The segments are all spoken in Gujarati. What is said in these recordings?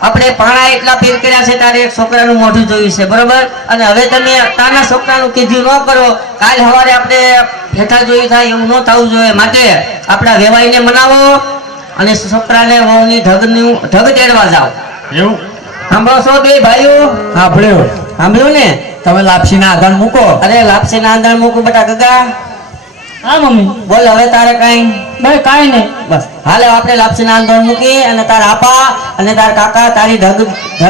આપણે પાણા એટલા ફેર કર્યા છે તારે એક છોકરાનું મોઢું જોયું છે બરોબર અને હવે તમે તાના છોકરાનું કીધું ન કરો કાલ સવારે આપણે હેઠા જોયું થાય એવું ન થવું જોઈએ માટે આપણા વેવાઈને મનાવો અને છોકરાને વહુની ઢગ તેડવા જાઓ એવું સાંભળો છો બે ભાઈઓ સાંભળ્યો સાંભળ્યું ને તમે લાપસીના આધાર મૂકો અરે લાપસીના અંદર મૂકું બેટા ગગા હા મમ્મી બોલ હવે તારે કઈ ભાઈ કાંઈ નહીં બસ હાલે આપણે લાપસીના અંદર મૂકી અને તાર આપા અને તાર કાકા તારી ઢગ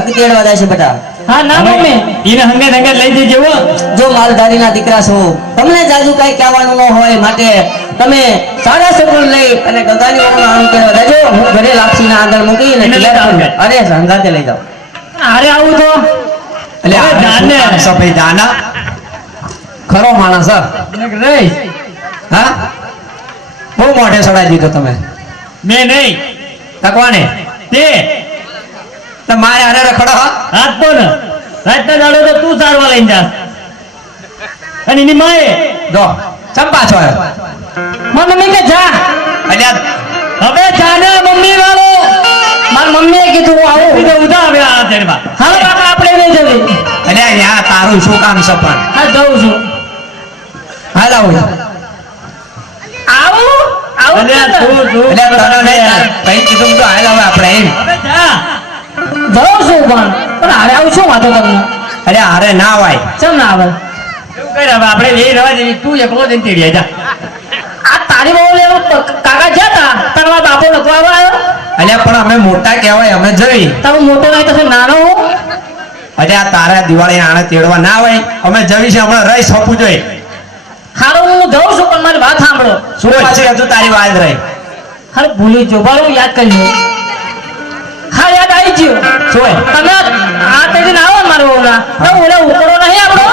તેડવા જાય છે બેટા હા ના મમ્મી ઈને હંગે હંગે લઈ જજો હો જો માલધારીના દીકરા છો તમને જાજુ કઈ કહેવાનું ન હોય માટે તમે સારા સગુણ લઈ અને ગગાની વહુનો આમ કરવા દેજો હું ઘરે લાપસીના અંદર મૂકી અને એને લઈ જાઓ. અરે સંગાતે લઈ જાઓ હારે આવું તો એટલે હવે જાને. સફેદ દાના ખરો માણસ હા? રહીશ હા બહુ મોઢે સડાઈ દીધો તમે મેં નહીં તકવાને તે મારે હારે રખડો હા હાથ તો ને રાતના દાડો તો તું સારવા લઈને જા અને એની માએ જો ચંપા છો આવ્યો. મારી મમ્મી કે જા અલ્યા હવે જાને મમ્મી વાળો મારી મમ્મીએ કીધું હું આવું બીજો ઉધા આવે આ તેડવા હાલો કાકા આપણે નહીં જવી અલ્યા યા તારું શું કામ છે પણ હા જઉં છું હાલ આવું આવું આવું અલ્યા તો તું અલ્યા તને નહીં કઈ કીધું તો હાલ હવે આપણે એમ હવે જા જઉં છું પણ હારે આવું શું વાંધો તમને અલ્યા હારે ના વાય ચમ ના આવે એવું કર હવે આપણે એ રવા દેવી તું એકલો જઈને તેડીએ જા આ તારી બહુ લેવું કાકા જતા તારા બાપો નતો આવ્યો અલ્યા પણ અમે મોટા કહેવાય અમે જઈ તમે મોટો નહીં તો નાનો હું અલ્યા તારા દિવાળી આણે તેડવા ના હોય અમે જવી છે હમણાં રહી સપું જોઈએ હારો હું જઉં છું પણ મારી વાત સાંભળો શું પાછી હજુ તારી વાત રહી હારે ભૂલી જો બાળો યાદ કરી લો હા યાદ આવી ગયો શું હોય? તમે આ તે દિન આવો ને મારો ઓલા તો ઓલા ઉકળો નહીં આપણો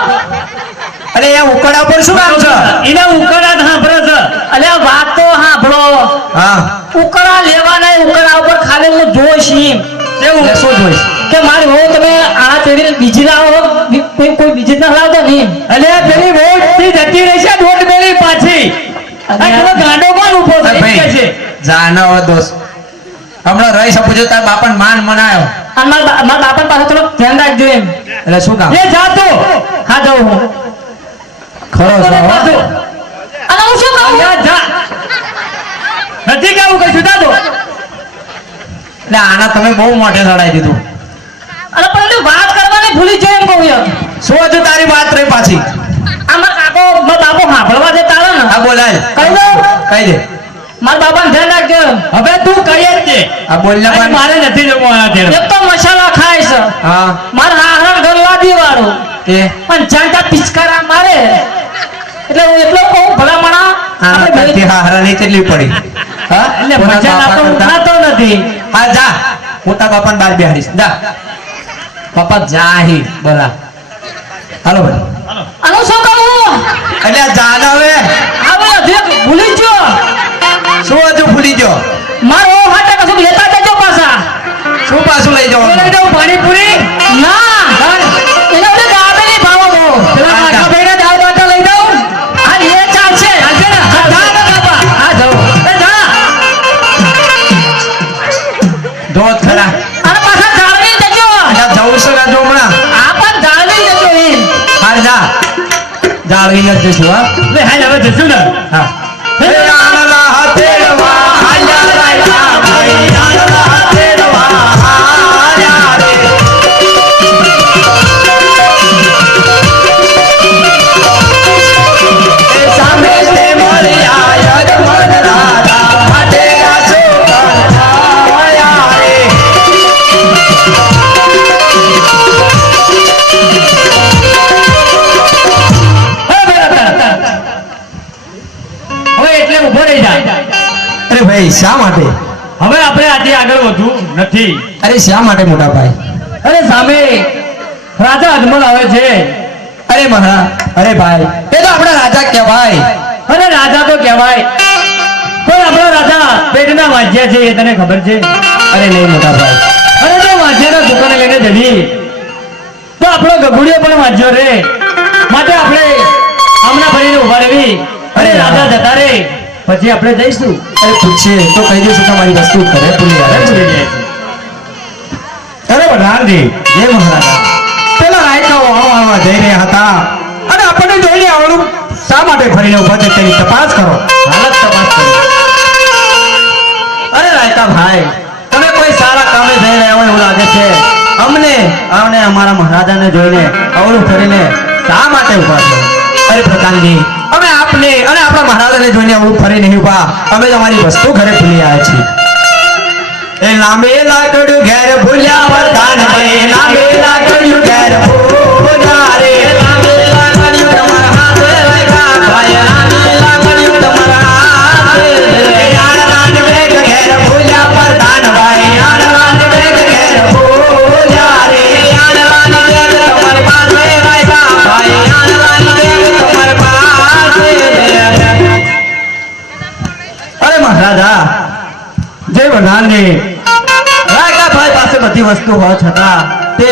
અરે એ ઉકળા પર શું કામ છે એને ઉકળા સાંભળે છે અલે વાત તો સાંભળો હા ઉકળા લેવાના ઉકળા ઉપર ખાલી હું જોઈશ એમ એવું એટલે શું જોઈશ કે મારી વહુ તમે આ તેડી બીજી લાવો કોઈ બીજી ના લાવતો નહીં અલ્યા પેલી વોટ થી જતી રહી છે વોટ પેલી પાછી આ પેલો ગાંડો કોણ ઉભો થઈ ભાઈ, કે છે જાનો દોસ્ત હમણાં રહી સપું જો તાર બાપાને માન મનાયો અને મારા બાપા પાસે થોડું ધ્યાન રાખજો એમ એટલે શું કામ એ જાતો હા જાઉં હું ખરો છો હો? જાતો અને હું શું કહું અહીંયા જા નથી કેવું કઈ જુદા તો એટલે આના તમે બહુ મોઢે સડાઈ દીધું અને પણ એટલે વાત કરવાની ભૂલી જાય એમ કહું યાર શું હજુ તારી વાત રહી પાછી આમાં કાકો મારા બાપો સાંભળવા દે તારે ને આ બોલાય કહી દઉં કહી દે મારા બાપાને ધ્યાન રાખજો હવે તું કહી જ દે આ બોલને અને પણ મારે નથી જમવું આ તેડવા એક તો મસાલા ખાય છે હા મારા હાહરા ઘર લાદી વાળું એ પણ જાણતા પિચકારા મારે એટલે હું એટલો કહું ભલામણા આના આપણે કરતી બે- હારા નહીં તેટલી પડી હા એટલે કોના મજા બાપા તો કરતા? ઉઠાતો નથી હા જા હું તારા બાપાને બહાર બેહાડીશ જા પપ્પા જાહી બોલા હાલો ભાઈ અને હું શું કહું એટલે આ જાન હવે હવે અધેક ભૂલી ગયો શું હજુ ભૂલી ગયો મારો હાટે કશું લેતા જજો પાછા શું પાછું લઈ લઈ જવાનું જાઉં પાણીપુરી ના એને ઓલે દાબેલી ભાવો બહુ પેલા હા, કાકા જા. ભાઈને દાળ બાટા લઈ જાઉં આ એ ચાલશે ચાલશે ને? હા, જા ને બાપા હા જાઉં એ જા ધોત ખરા અને પાછા જાળવી જજો એટલે જવું છે ને જો હમણાં આ પણ જાળવી જજો એમ હાલ જા જાળવી જ જઈશું હા લે હાલ હવે જશું ને હા હે આણલા હાથેડવા આયા રાયા ભાઈ આણલા હાથેડવા આયા રે એ સામે તે મળ્યા યજમાન રાજા હાથેડા છોકરા આયા રે હવે બેટા હવે એટલે ઊભો રહી જાય અરે ભાઈ શા માટે હવે આપણે આજે આગળ વધવું નથી અરે શા માટે મોટા ભાઈ અરે સામે રાજા અજમલ આવે છે અરે મહા અરે ભાઈ એ તો આપણા રાજા કહેવાય અરે રાજા તો કહેવાય પણ આપણા રાજા પેટના વાંચ્યા છે એ તને ખબર છે અરે નહીં મોટા ભાઈ અરે જો વાંચ્યાના દુકાને લઈને જવી તો આપણો ગગુડિયો પણ વાંચ્યો રે માટે આપણે આમના ફરીને ઉભા રહેવી અરે રાજા જતા રે પછી આપણે જઈશું અરે પૂછીએ તો કહી દઈશું તમારી વસ્તુ ઘરે ભૂલી અરે આવે ભૂલી જાય છે પ્રધાનજી, જય મહારાજા. પેલા રાયકાઓ આવવા જઈ રહ્યા હતા અને આપણને જોઈને આવડું શા માટે ફરીને ઉભા છે તેની તપાસ કરો. હાલત તપાસ કરો. અરે રાયકા ભાઈ, તમે કોઈ સારા કામે જઈ રહ્યા હોય એવું લાગે છે. અમને અમારા મહારાજાને જોઈને અવળું ફરીને શા માટે ઉભા છો? અરે પ્રધાનજી, અમે આપને અને આપણા મહારાજાને જોઈને અવળું ફરી નહીં ઉભા. અમે તમારી વસ્તુ ઘરે ભૂલી આવ્યા છીએ. એ લાંબે લાકડું ઘેર ભૂલ્યા વરદાન ભાઈ, લાંબે લાકડું ઘેર ભૂલ્યા રે, લાંબે લાકડું તમારા હાથે રાખ્યા ભાઈ, લાંબે લાકડું તમારા હાથે રે, આણંદ વેગ ઘેર ભૂલ્યા વરદાન ભાઈ, આણંદ વેગ ઘેર ભૂલ્યા રે, આણંદ વેગ તમારી પાસે રાખ્યા ભાઈ, આણંદ વેગ તમારી પાસે રે. અરે મહારાજા, જય પ્રધાનજી, રાયકાભાઈ પાસે બધી વસ્તુ હોવા છતાં તે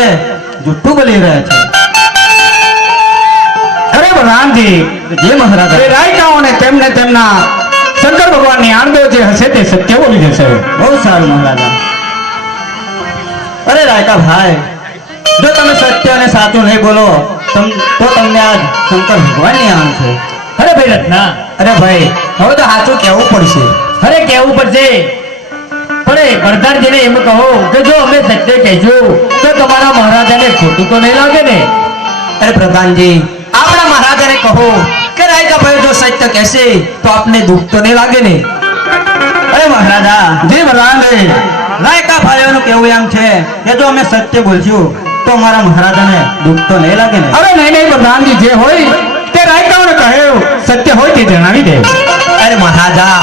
જુઠ્ઠું બોલી રહ્યા છે. અરે પ્રધાનજી, જે મહારાજા, એ રાયકાઓને તેમને તેમના શંકર ભગવાનની આણંદો જે હશે તે સત્ય બોલી જશે. બહુ સારું મહારાજા. અરે રાયકાભાઈ, જો તમે સત્ય અને સાચું નહીં બોલો તો તમને આજ શંકર ભગવાનની આણ છે. અરે ભાઈ રત્ના, અરે ભાઈ, હવે તો સાચું કહેવું પડશે. અરે કેવું પડશે, પણ એ પ્રધાનજીને એમ કહો કે જો અમે સત્ય કહેજો તો તમારા મહારાજાને ખોટું તો નહીં લાગે ને. અરે પ્રધાનજી, આપણા મહારાજાને કહો કે રાયકાભાઈ જો સત્ય કહેશે તો આપને દુઃખ તો નહીં લાગે ને. અરે મહારાજા, જી પ્રધાનજી, રાયકાભાઈઓનું કેવું એમ છે કે જો અમે સત્ય બોલશું તો અમારા મહારાજાને દુઃખ તો નહીં લાગે ને. અરે નહીં નહીં પ્રધાનજી, જે હોય તે રાયકાઓને કહ્યું સત્ય હોય તે જણાવી દે. અરે મહારાજા,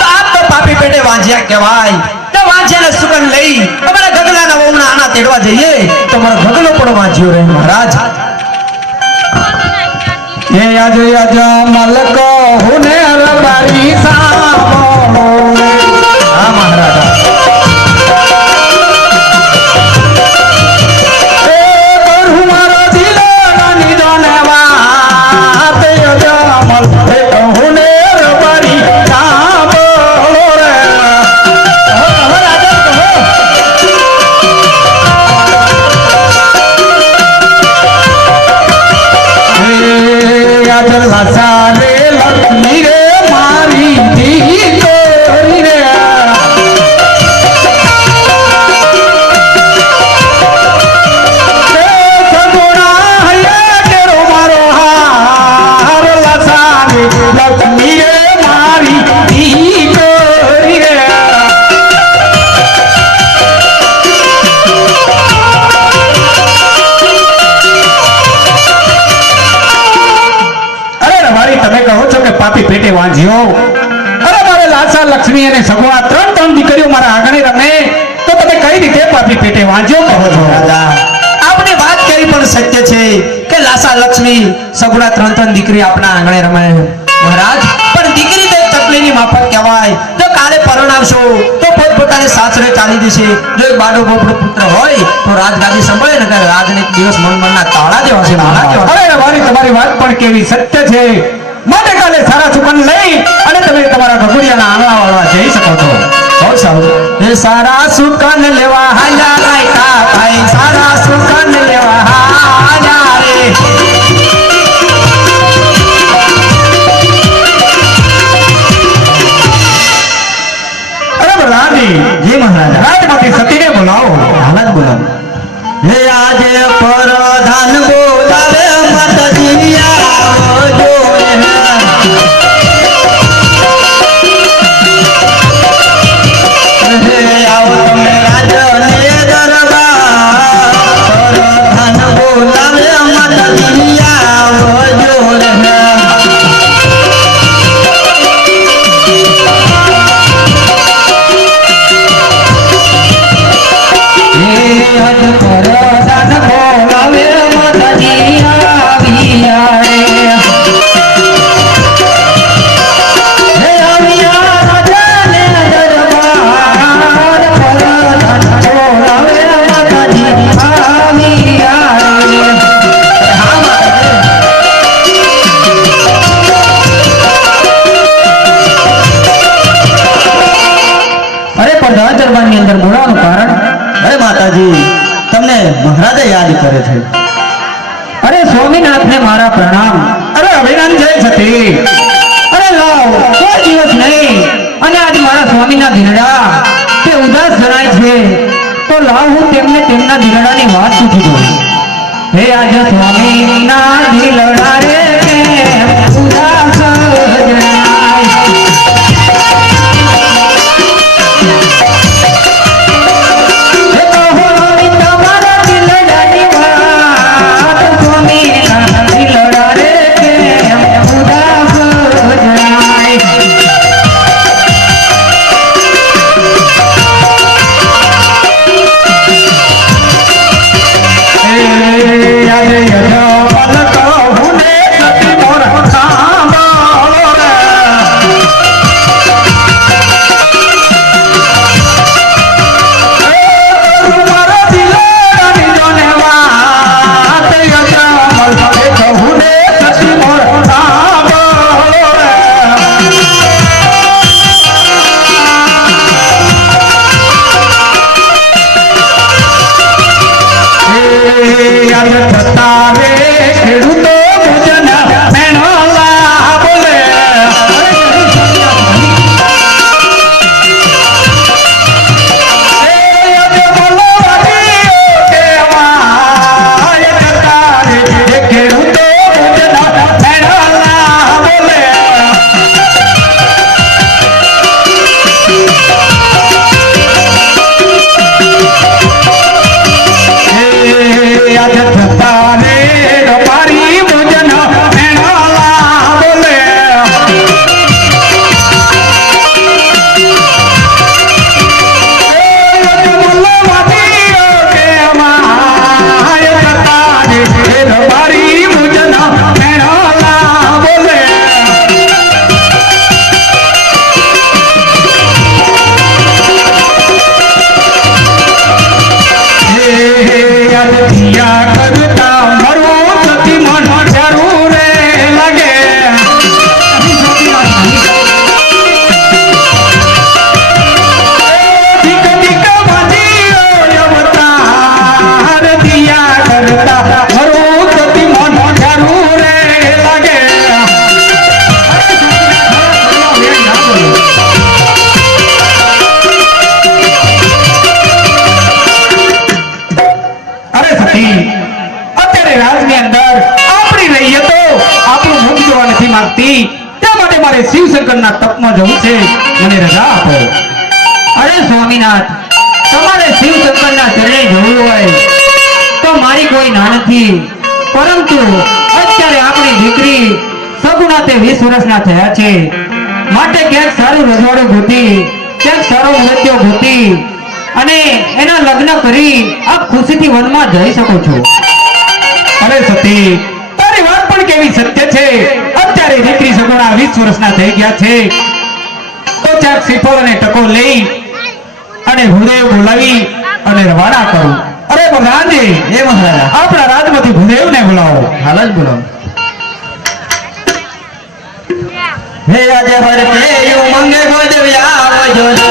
તો આપ તો પાપી પેટે વાંજ્યા કહેવાય. તો વાંજ્યાને સુગંધ લઈ અમારા ગગલાના વહુના આના તેડવા જઈએ તો અમારો ગગલો પણ વાંજ્યો રહે મહારાજ. એ આજ આજ મલક હુને રબારી સાંભળો. હા મહારાજા. એ કરું મારો દિલ નાની જોને વાત, એ આજ મલક હુને રબારી સાંભળો રે. કહો રાજા, કહો. લાસા રે લક્ષ્મી રે મારી દીકરી રે. સગુણા હૈયા કેરો મારો હાર, લાસા રે લક્ષ્મી રે મારી દીકરી રે. તમે કહો છો કે પાપી પેટે વાંજ્યો. અરે મારે લાસા લક્ષ્મી અને સગુણા ત્રણ દીકરીઓ મારા આંગણે રમે તો તમે કઈ રીતે પાપી પેટે વાંજ્યો કહો છો? મહારાજા, આપની વાત કરી પણ સત્ય છે કે લાસા લક્ષ્મી સગુણા ત્રણ દીકરી આપણા આંગણે રમે મહારાજ. પણ દીકરી તો ચકલીની માફક કહેવાય. જો કાલે પરણાવશો તો પોતપોતાને સાસરે ચાલી જશે. જો એક બાડો બોપડો પુત્ર હોય તો રાજગાદી સંભાળે ને કે રાજને એક દિવસ મનના તાળા જેવા છે મારા જેવા. અરે તમારી વાત પણ કેવી સત્ય છે. માટે કાલે સારા સુકન લઈ અને તમે તમારા ગગુડિયાના આંગણા વાળવા જઈ શકો છો. બહુ સારું. એ સારા સુકન લેવા હાલ્યા રાયકા ભાઈ, સારા સુકન લેવા હાલ્યા રે. અરે પ્રધાનજી, જી મહારાજા. રાજમાંથી સતીને બોલાવો. હાલત બોલાવો. હે આજે પરધાન બોલાવે માતાજી આવજો હે. હે આવો તમે રાજને દરબાર, પરધાન બોલાવે માતાજી આવજો હે. દરબારની અંદર બોલાવવાનું કારણ? અરે માતાજી, તમે તમને મહારાજા યાદ કરે છે. અરે સ્વામિનાથને મારા પ્રણામ. અરે અભિનંદન જય સતી. અરે લાવ કોઈ દિવસ નહીં અને આજ મારા સ્વામીના દિલડા તે ઉદાસ જણાય છે તો લાવ હું તેમને તેમના દિલડાની વાત પૂછી દઉં. હે આજ સ્વામીના દિલડા રે કેમ ઉદાસ જણાય. હે કહો તમારા દિલડાની વાત, સ્વામીના દિલડા રે કેમ ઉદાસ જણાય. યાદ યજમાન કહું ને સતી મોરા સાંભળો રે. મારા દિલડાની જોને વાત યજમાન કહું ને સતી મોરા સાંભળો રે. યાદ થતા રે ખેડૂતો ભોજન મેણલા બોલે. યાદ બોલો વાડીઓ કેવા. યાદ થતા રે ખેડૂતો ભોજન મેણલા બોલે. યાદ થતા રે રબારી ભોજન મેણાલા બોલે. યાદ બોલો વાડીઓ કેવા. યાદ થતા રે રબારી ભોજન મેણાલા બોલે. યાદ થયા કરતા મારું સતી મન જરૂર રે લાગે. દીક દીક વાજીઓ અવતાર દિયા કરતા મારું સતી મન જરૂર રે લાગે. અરે સતી, અત્યારે રાજની અંદર આપણી રહીએ તો આપણું મુખ જોવા નથી માંગતી. તે માટે મારે શિવશંકરના તપમાં જવું છે. મને રજા આપો. અરે સ્વામિનાથ, તમારે શિવશંકરના ચરણે જવું હોય તો મારી કોઈ ના નથી, પરંતુ અત્યારે આપણી દીકરી સગુણા તે 20 વર્ષના થયા છે, માટે ક્યાંક સારું રજવાડું ગોતી, ક્યાંક સારો મૃત્યુ ગોતી અને એના લગ્ન કરી આપ ખુશીથી વનમાં જઈ શકો છો. અરે સતી, તારી વાત પણ કેવી સત્ય છે. અત્યારે દીકરી સગુણા 20 વર્ષના થઈ ગયા છે તો ચાક શ્રીફળ અને ટકો લઈ અને ભૂદેવ બોલાવી અને રવાના કરું. અરે પ્રધાનજી, એ મહારાજા આપણા રાજમાંથી ભૂદેવને બોલાવો. હાલ જ બોલો. હે આજે હર પેયું મંગે ગોજવ્યા આવજો રે.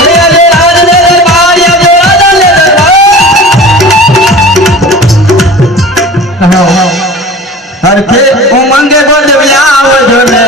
હે આજે રાજને દરબાર આવજો રાજને દરબાર. હર કે ઉમંગે ગોજવ્યા આવજો રે.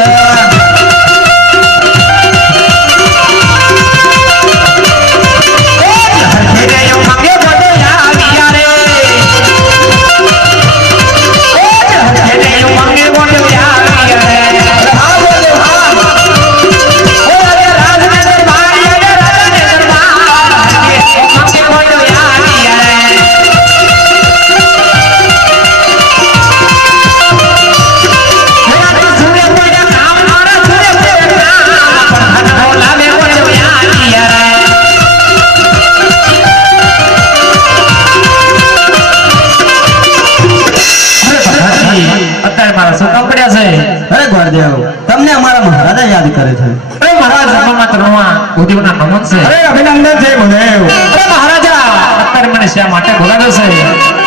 અરે ગોરદેવ, તમને અમારા મહારાજા યાદ કરે છે. અરે મહારાજ, જન્મમાં તરુણમાં ભૂદેવના નમન છે. અરે અભિનંદન છે ભૂદેવ. અરે મહારાજા, અત્યારે મને શા માટે બોલાવ્યો છે?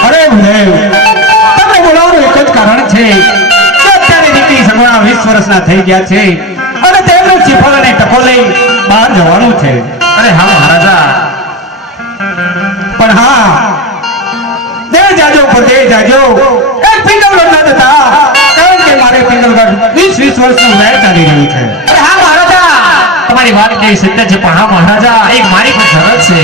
અરે ભૂદેવ, તમને બોલાવવાનું એક જ કારણ છે કે અત્યારે દીકરી સગુણા 20 વર્ષના થઈ ગયા છે અને તેમને શ્રીફળ અને ટકો લઈ બહાર જવાનું છે. અરે હા મહારાજા, પણ હા, દે જાજો પર દે જાજો, એક પિંગલગઢ ના જતા, કારણ કે મારે પિંગલગઢ 20 વર્ષનું વેર ચાલી રહ્યું છે. અરે હા મહારાજા, તમારી વાત કેવી સત્ય છે, પણ હા મહારાજા, એક મારી પણ શરત છે.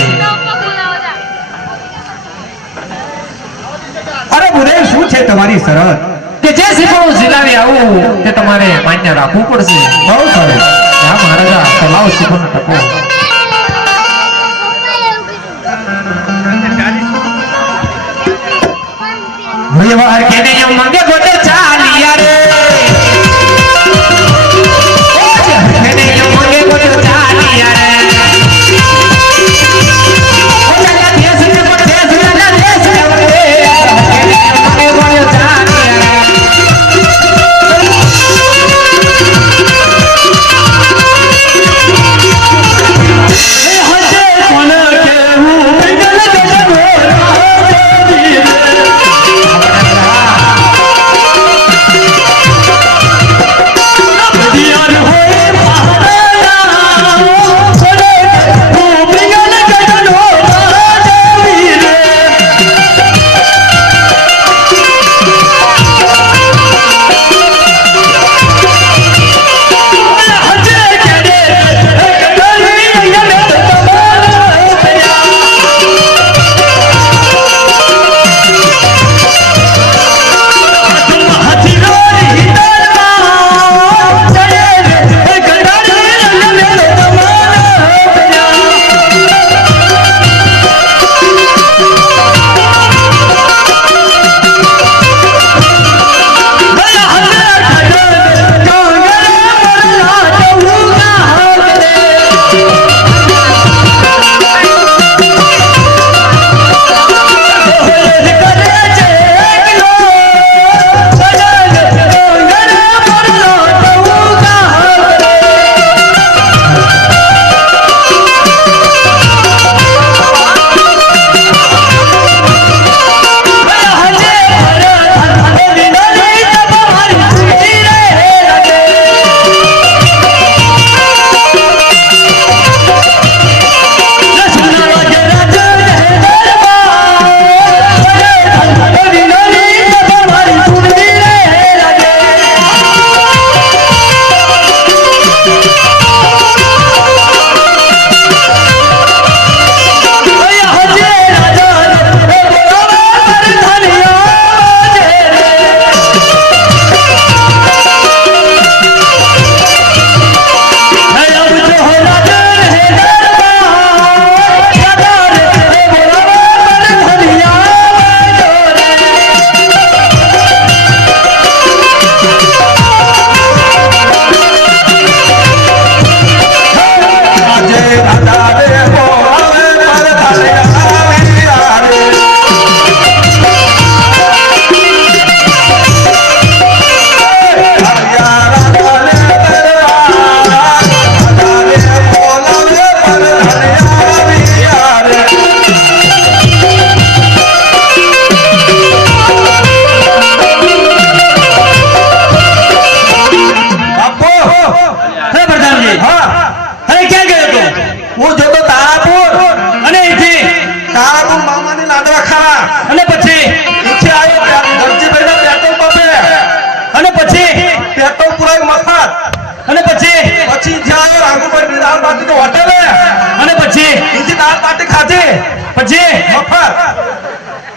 અરે બુદેવ, શું છે તમારી શરત? કે જે શ્રીફળ ઝીલાવી આવું તે તમારે માન્ય રાખવું પડશે. બહુ સરસ. હા મહારાજા, તો લાવો શ્રીફળનો ટકો. વ્યવહાર કે નહીં માંગે ગોટે ચાલિયા રે, કે નહીં માંગે ગોટે ચાલિયા રે, ઓ ચાલ્યા દેશ ને પરદેશ, ચાલ્યા દેશ ને પરદેશ, કે નહીં માંગે ગોટે ચાલિયા રે.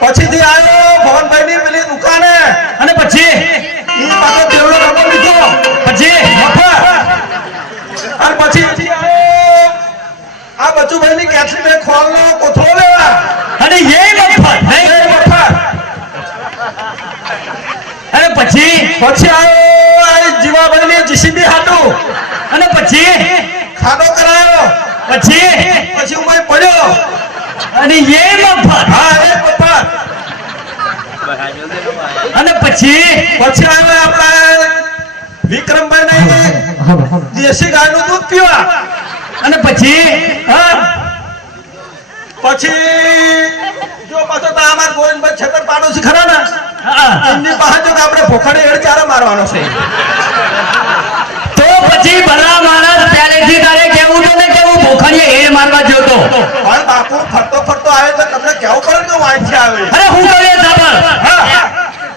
પછીથી આવ્યો ભવનભાઈ ની પેલી દુકાને, અને પછી ઈ પાછો દેવડો ડબ્બો લીધો, પછી મફત. અને પછી આવ્યો આ બચુભાઈ ની કેસરી બે ખોળનો કોથળો લેવા, અને એ મફત એ મફત. અને પછી આવ્યો આ જીવાભાઈ ની જીસીબી હાટું, અને પછી ખાડો કરાયો, પછી હું પડ્યો, અને એ મફત. હા એ મફત. અને પછી આવ્યો આપણા વિક્રમભાઈ ને દેશી ગાયનું દૂધ પીવા, અને પછી જો પાછો તો અમાર ગોવિંદભાઈ છેતર પાડોશી ખરા ને, એમની પાસે જો કે આપણે ભોખડે હેડ ચારો મારવાનો છે. તો પછી ભલા માણસ પહેલેથી તારે કેવું તો ને કેવું ભોખડીએ હેડ મારવા જોતો. પણ બાપુ ફરતો ફરતો આવે અરે હું કહું એ સાંભળ. હા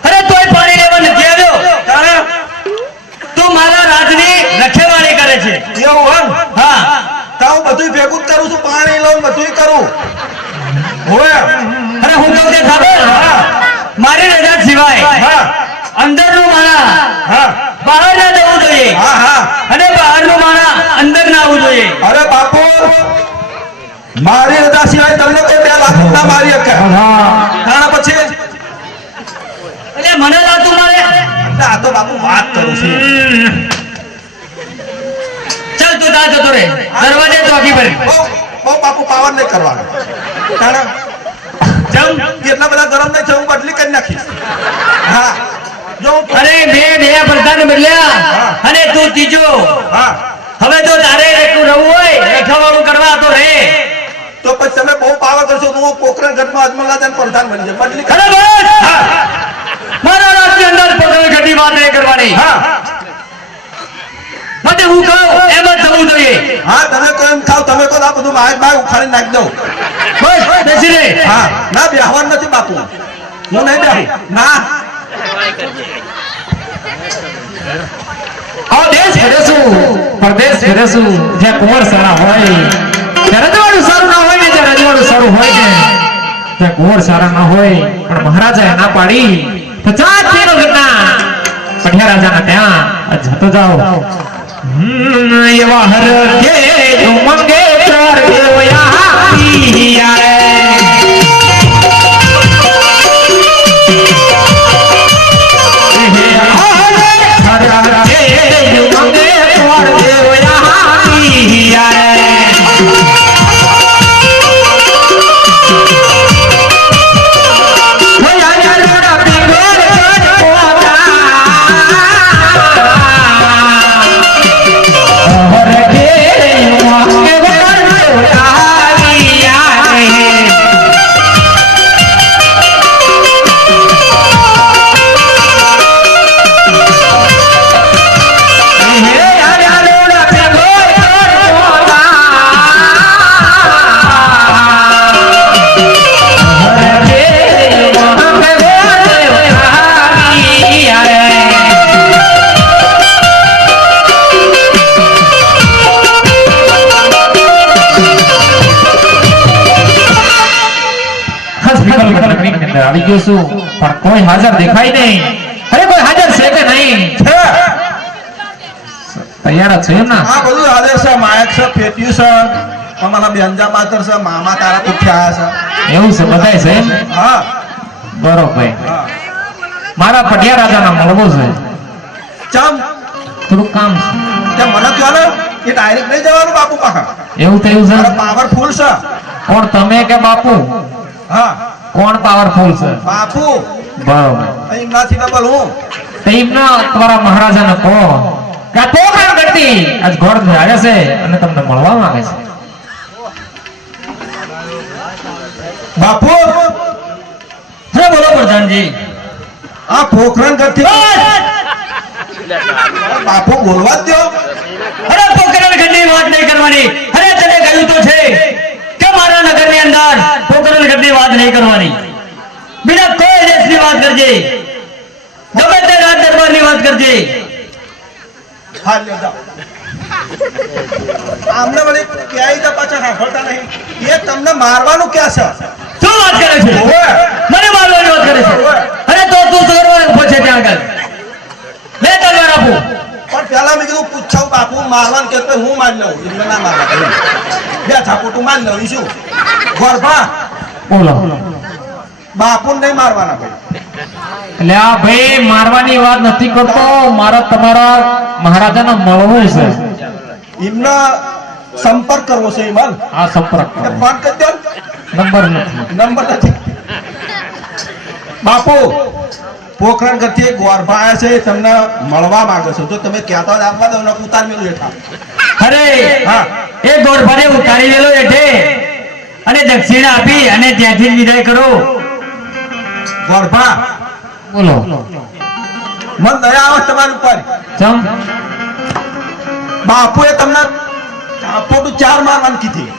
અરે તોય પાણી લેવા નથી આવ્યો. તારે તું મારા રાજની રખેવાળી કરે છે. એવું એમ હા તો હું બધું ભેગું જ કરું છું પાણી લઉં બધું કરું હોવે અરે હું કહું તે સાંભળ. મારી રજા સિવાય હા અંદરનું માણા હા બહાર ના જવું જોઈએ હા હા અને બહારનું માણા અંદર ના આવવું જોઈએ. અરે બાપુ મારી રજા સિવાય તમને કોઈ 2 લાખ ના મારી શકે તાણા પછી એટલે મને લાતું મારે. આ તો બાપુ વાત કરું છું ચાલ તું તા જતો રે દરવાજે ચોકી પર. બહુ બાપુ પાવર નહીં કરવાનો તાણા જમ. કેટલા બધા ગરમ નહીં છે હું બદલી કરી નાખીશ હા જો હું- અરે બે પ્રધાન બદલ્યા અને તું ત્રીજો. હા હવે તો તારે એકલું રહેવું હોય રેખાવાળું કરવા તો રે. તો પછી તમે બહુ પાવર કરશો તો હું પોખરણ ઘરમાં અજમલદાન પ્રધાન બની જાય બદલી કરી- અરે બસ મારા રાજની અંદર પકડ ઘટી વાત નહીં કરવાની. હા માટે હું કહું એમ જ થવું જોઈએ. હા તમે તો એમ ખાવ તમે કહો આ બધું બાય બાય ઉખાડી નાખી દઉં બસ બેસી રે. હા ના બેહવાનું નથી બાપુ હું નહીં બેહું ના આ દેશ ફરેશું પરદેશ ફરેશું જ્યાં કુંવર સારા હોય ત્યાં રજવાડું સારું ના હોય ને જ્યાં રજવાડું સારું હોય ને ત્યાં કુંવર સારા ના હોય પણ મહારાજાએ ના પાડી તો ચાર તેનો ઘટના પઢિયા રાજાના ત્યાં જતો જાઓ એવા હર કે ઉમંગે ચાર દેવયા પિયારે આવી ગયો છું પણ કોઈ હાજર દેખાય નહીં. અરે કોઈ હાજર છે કે નહીં? છે તૈયાર જ છે એમ ના? આ બધું હાજર છે માયક છે પેટ્યું છે અમારા બેંજા માતર છે મામા તારા પૂછ્યા છે એવું છે બધાય છે એમ? હા બરોબર. હા મારા પઢિયા રાજાના મળવો છે ચમ થોડું કામ છે. કે મને કહો ને એ ડાયરેક્ટ નહીં જવાનું બાપુ પાછા એવું થયું છે? મારા પાવરફુલ છે કોણ તમે કે બાપુ? હા કોણ પાવરફુલ છે? બાપુ બરોબર. અહીં નાથી ડબલ હું તો એમનો તમારા મહારાજાને કહો કે આ પોખરણ કરતી આજ ઘોડ આવ્યા છે અને તમને મળવા માંગે છે. બાપુ હા બોલો પ્રધાનજી. આ પોખરણ કરતી બાપુ બોલવા જ દો અરે પોકરણ ઘરની વાત નહીં કરવાની. અરે તને કહ્યું તો છે કે મારા નગરની અંદર પોકરણ ઘરની વાત નહીં કરવાની. બિના કોઈ દેશની વાત કરજે, ગમે તે રાજ દરબારની વાત કરજે. હા લ્યો જાઓ આમને વળી ક્યાંય તો પાછા સાંભળતા નહીં એ તમને મારવાનું ક્યાં છે શું વાત કરે છે? ઓવે. મને મારવાની વાત કરે છે? અરે તો તું સગર્વને ઉભો છે ત્યાં આગળ. લે તલવાર આપું. પણ પેલા મેં કીધું પૂછાવ બાપુ મારવાનું કે તો હું મારી લઉં એમને ના મારવા બે થાપોટું મારી લઉં ઈ શું ગોરભા બોલો. બાપુ નહીં મારવાના ભાઈ એટલે આ ભાઈ મારવાની વાત નથી કરતો, મારા તમારા મહારાજાને મળવું છે. એમનો સંપર્ક કરવો છે ઈમાન આ સંપર્ક કરો. ફોન કરી દો નંબર નથી. નંબર નથી બાપુ પોખરણ કરતી એક ગોરભા આવ્યા છે તમને મળવા માંગે છે જો તમે કહેતા હોય આપવા દો ને ઉતાર મેલું હેઠા અરે હા એ ગોરભાને ઉતારી લેલો એઠે અને દક્ષિણા આપી અને ત્યાંથી જ વિદાય કરો. ગોરભા બોલો. મન દયા આવે તમારી ઉપર ચમ બાપુએ તમને થાપોટું 4 મારવાની કીધી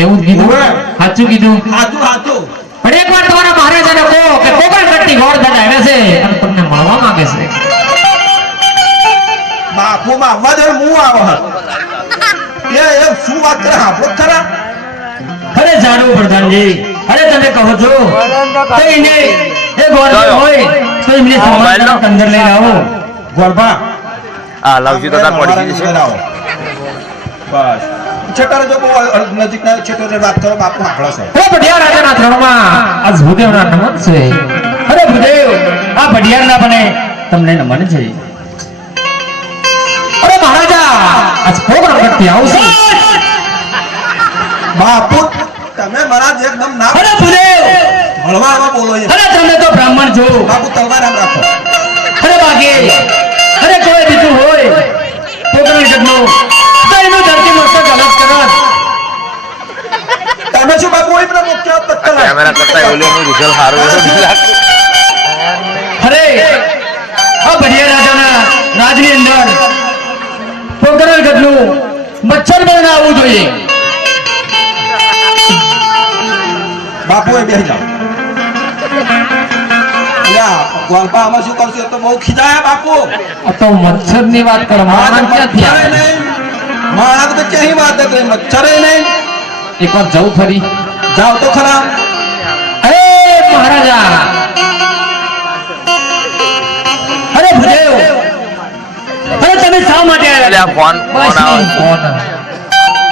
એવું જ કીધું? ઓવે. સાચું કીધું? સાચું સાચું અને એકવાર તમારા મહારાજાને કહો કે કોકણગઢની ગોળ દાદા આવે છે અને તમને મળવા માંગે છે. બાપુમાં આવવા દે હું આવો એ શું વાત કરે આપણો ખરા અરે જાણવું પ્રધાનજી, અરે તમે કહો છો તો એને એ ગોળ હોય તો એમને સન્માન અંદર લઈને આવો. ગોળભા આ લાવજી તો તાર પડી ગઈ છે. બસ છેટરે જો બહુ નજીકના છેટરે વાત કરો બાપુ આપણો છે હે ભટિયા રાજાના ત્રણમાં આજ ભૂદેવના નમન છે. અરે ભૂદેવ, આ ભડિયારના બને તમને નમન છે. અરે મહારાજા આજ કોકણગઢથી આવશે. બાપુ તમે મારા એકદમ ના અરે ભૂદેવ, હળવાળમાં બોલો એ અરે તમે તો બ્રાહ્મણ છો. બાપુ તલવાર આમ રાખો અરે બાકી અરે કોઈ બીજું હોય કોકણગઢનું તો એનું ધરતી મસ્તક અલગ કરત. તમે શું બાપુ એ પ્રભુ ક્યાં પત્તર કેમેરા કરતા ઓલિયોનું રિઝલ્ટ સારું એવું નહીં લાગતું. અરે આ ભડિયા રાજાના રાજની અંદર કોકણગઢનું મચ્છર બન આવવું જોઈએ. બાપુ એ બેસી જાઓ ગોળભા આમાં શું કરશે તો બહુ ખીજાયા બાપુ આ તો મચ્છરની વાત કરો. માણસ ક્યાંથી મચ્છરે આવે? નહીં માણસ તો ક્યાંય વાત કરે મચ્છરે નહીં એકવાર જવું ફરી. જાઓ તો ખરા અરે મહારાજા અરે ભૂદેવ, અરે તમે શા માટે એટલે આવ્યા? આ ફોન ફોન આવે કોણ?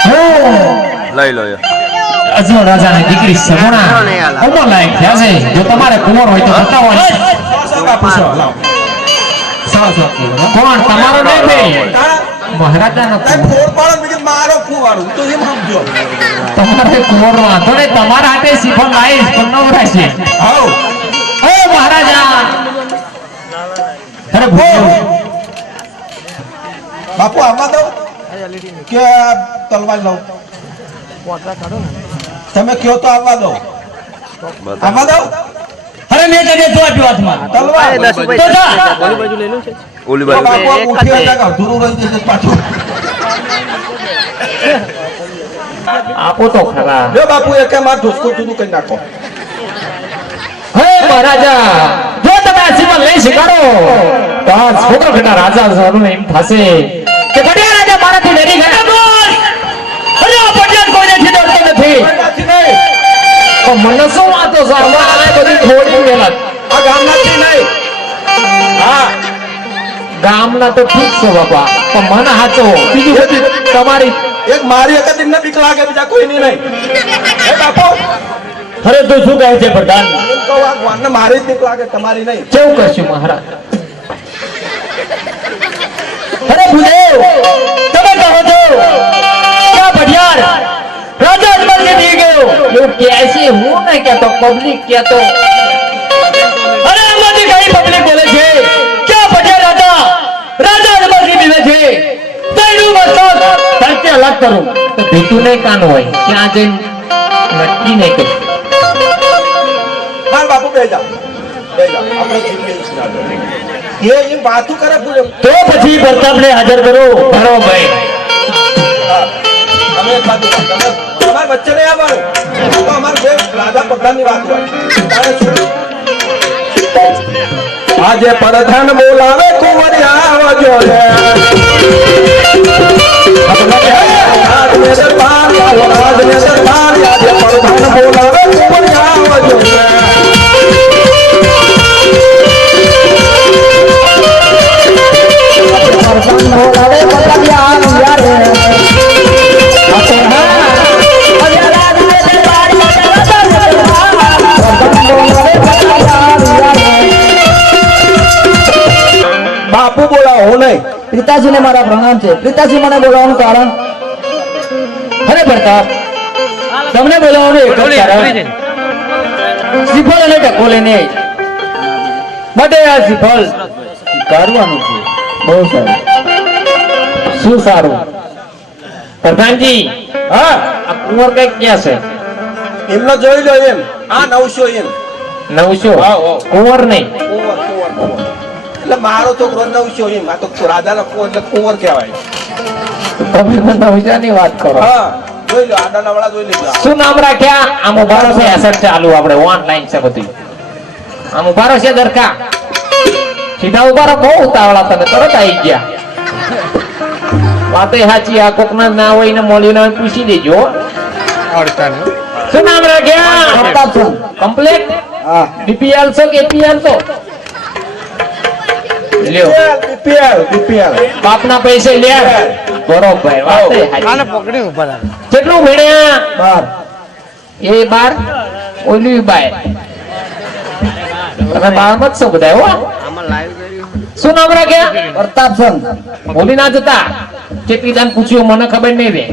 હો, લઈ લો એ. અજમલ રાજાની દીકરી સગુણા ઉંમર લાયક થયા છે. જો તમારે કુંવર હોય તો બતાવો. બાપુ છો લાવો કોણ તમારો નહીં ભાઈ? મહારાજાનો કઈ કુંવર. ફોડ પાડો બીજું મારો ફૂવાડું તો એમ સમજો તમારે કુંવર વાંધો નહીં. તમારા હાથે શીખો લાવીશ પણ નવરા છે. હાઉ ઓ મહારાજા અરે ભૂદેવ, બાપુ આવવા દો કે તલવાર લઉં તમે કયો તો આવવા દો આવવા દો અરે મેં તને શું આપ્યું હાથમાં? તલવાર તો જા. ઓલી તો બાજુ બાપુ આ ઉઠી હતા કે અધૂરું રહી જશે પાછું આપો તો ખરા. જો બાપુ એક માર ઢોસકો જુદું કરી નાખો હે મહારાજા જો તમે આ જીવન લઈ શીખાડો તો આ કોકણગઢના રાજા સારું એમ થશે કે ભટિયા રાજા મારાથી ડરી ગયા. અરે આ ભડિયાર કોઈનેથી ડરતો નથી. તો મને શું વાતો છે? હમણાં આ બધી થોડી મહેનત. આ ગામનાથી નહીં હા ગામના તો ઠીક છે બાપા પણ મને હાચો બીજું બધી તમારી. એક મારી એક એમને બીક લાગે બીજા કોઈ નહીં હે બાપુ અરે તું શું કહે છે પ્રધાન? એમ કહું આ ગામને મારી જ બીક લાગે તમારી નહીં કેવું કરશું મહારાજ? અરે ભૂદેવ, તમે કહો છો કે આ ભડિયાર રાજા અજમલને દી ગયો. એવું કહે છે, હું નહીં કહેતો, પબ્લિક કહેતો. અરે આમાંથી કઈ પબ્લિક બોલે છે કે આ ભડિયાર રાજા અજમલની દીવે છે. તેનું મસ્તક સાચે અલગ કરું તો ભીતું નહીં કાન હોય ત્યાં જઈને નક્કી નહીં કરું. હા બાપુ બે જાઓ આપણે જીવીએ એ એમ વાતું કરે પૂરે તો પછી પ્રતાપને હાજર કરો. કરો ભાઈ. અમે એક વાતું તમે તમારા વચ્ચે નહીં આવવાનું તો અમારે બે રાજા પ્રધાનની વાત હોય આજે પ્રધાન બોલાવે કુંવરિયા આવજો રે રાજને દરબાર રાજને દરબાર આજે પ્રધાન બોલાવે કુંવરિયા આવજો રે બાપુ બોલાવો હું નહીં પિતાજીને મારા પ્રણામ છે. પિતાજી મને બોલાવવાનું કારણ અરે પ્રતાપ, તમને બોલાવવાનું એક જ કારણ. શ્રીફળ અને ટકો લઈને માટે આ શ્રીફળ સ્વીકારવાનું છે. બહુ સારું. શું સારું? પ્રધાનજી હા આ કુંવર કઈ ક્યાં છે? એમને જોઈ લો એમ આ 900 એમ 900 હા, હા. કુંવર નહીં. કુંવર એટલે મારો છોકરો 900 એમ આ તો રાજાનો કુંવર એટલે કુંવર કહેવાય તમે 900 ની વાત કરો. હા શું નામ રાખ્યા? આમ ઉભારો છે એસેટ ચાલુ આપણે ઓનલાઈન છે બધું. આમ ઉભારો છે દરકા. સીધા ઉભારો બહુ ઉતાવળા તમે તરત આવી ગયા. વાતે સાચી આ કોકના ના હોય ને મોલીને પૂછી દેજો. શું નામ રાખ્યા? પ્રતાપચંદ. કમ્પ્લીટ હા. બીપીએલ છો કે એપીએલ છો? લ્યો બીપીએલ. બાપના પૈસે લે બરોબર વાતે સાચી. કેટલું ભણ્યા? 12. એ 12 ઓલી 12 તમે 12 મત છો બધા હો. શું નામ રાખ્યા? પ્રતાપચંદ. બોલી ના જતા કેટલી દાન પૂછ્યું મને ખબર નહીં રે.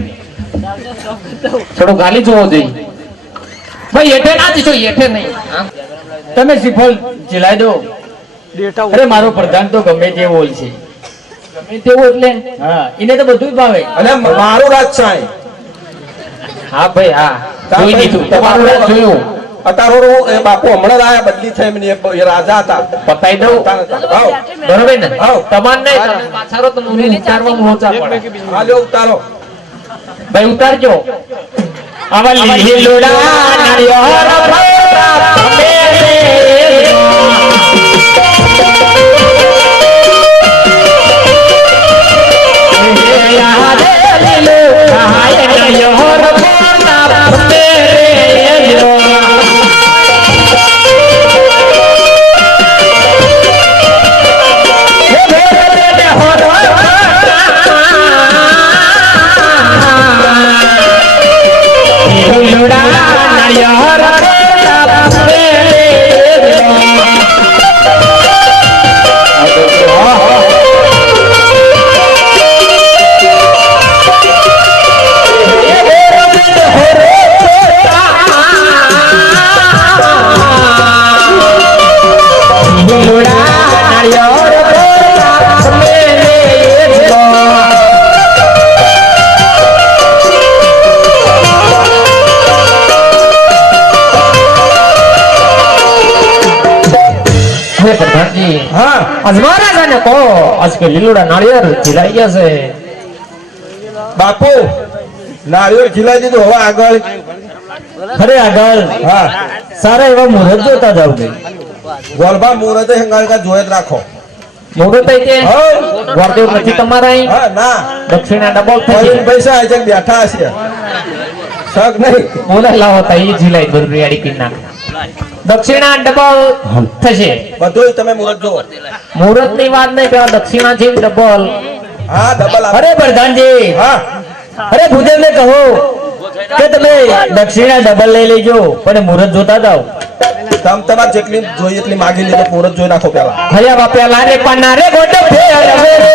થોડું ગાલી જોવો જોઈએ ભાઈ. હેઠે ના જશો હેઠે નહીં. આમ. તમે શ્રીફળ ચલાવી દો. અરે મારો પ્રધાન તો ગમે તેવો હોય છે. ગમે તેવું એટલે હા, એને તો બધું જ ભાવે. અને મારું રાજ સાંઈ હા ભાઈ હા જોઈ લીધું તમારું રાજ જોયું. અતારો એ બાપુ હમણાં જ આયા બદલી થઈ એમની, એ રાજા હતા. પતાઈ દઉં આવો, બરોબર ને? આવો. તમાર નહીં તમે પાછળ તો મને ઉતારવામાં લોચા પડે. આ લ્યો ઉતારો. ભાઈ ઉતારજો. આવા લીલોડા નાળિયેર ફરતા ફમે રે. હે યાર લીલોડા નાળિયેર ફરતા ફમે રે. પ્રધાનજી હા આજ મહારાજાને કહો આજ કે લીલોડા નાળિયેર ખીલાઈ ગયા છે. બાપુ નાળિયેર ખીલાઈ દીધું. હવે આગળ અરે આગળ હા સારા એવા મુહૂર્ત જોતા જાવ કે ગોલબા મુહૂર્તે હંગાળ જોયે જ રાખો. મુહૂર્ત તે વરદેવ નથી તમારા અહીં? હા ના દક્ષિણા ડબલ કોઈ થશે. પૈસા આજે બેઠા હશે. શક નહીં. બોલા લાવો તા એ જીલાઈ બધું રેડી કરી નાખ. દક્ષિણા ડબલ થશે. બધું તમે મુહૂર્ત જુઓ. મુહૂર્ત ની વાત નહીં પેલા દક્ષિણા છે ડબલ. હા ડબલ અરે પ્રધાનજી હા અરે ભૂદેવને કહો કે તમે દક્ષિણા ડબલ લઈ લેજો પણ મુહૂર્ત જોતા જાઓ. તમારે જેટલી જોઈએ એટલી માગી લીધો. મુહૂર્ત જોઈ નાખો પેલા. હયા બાપ્યા લારે પાના રે ગોટે ફેરવે રે.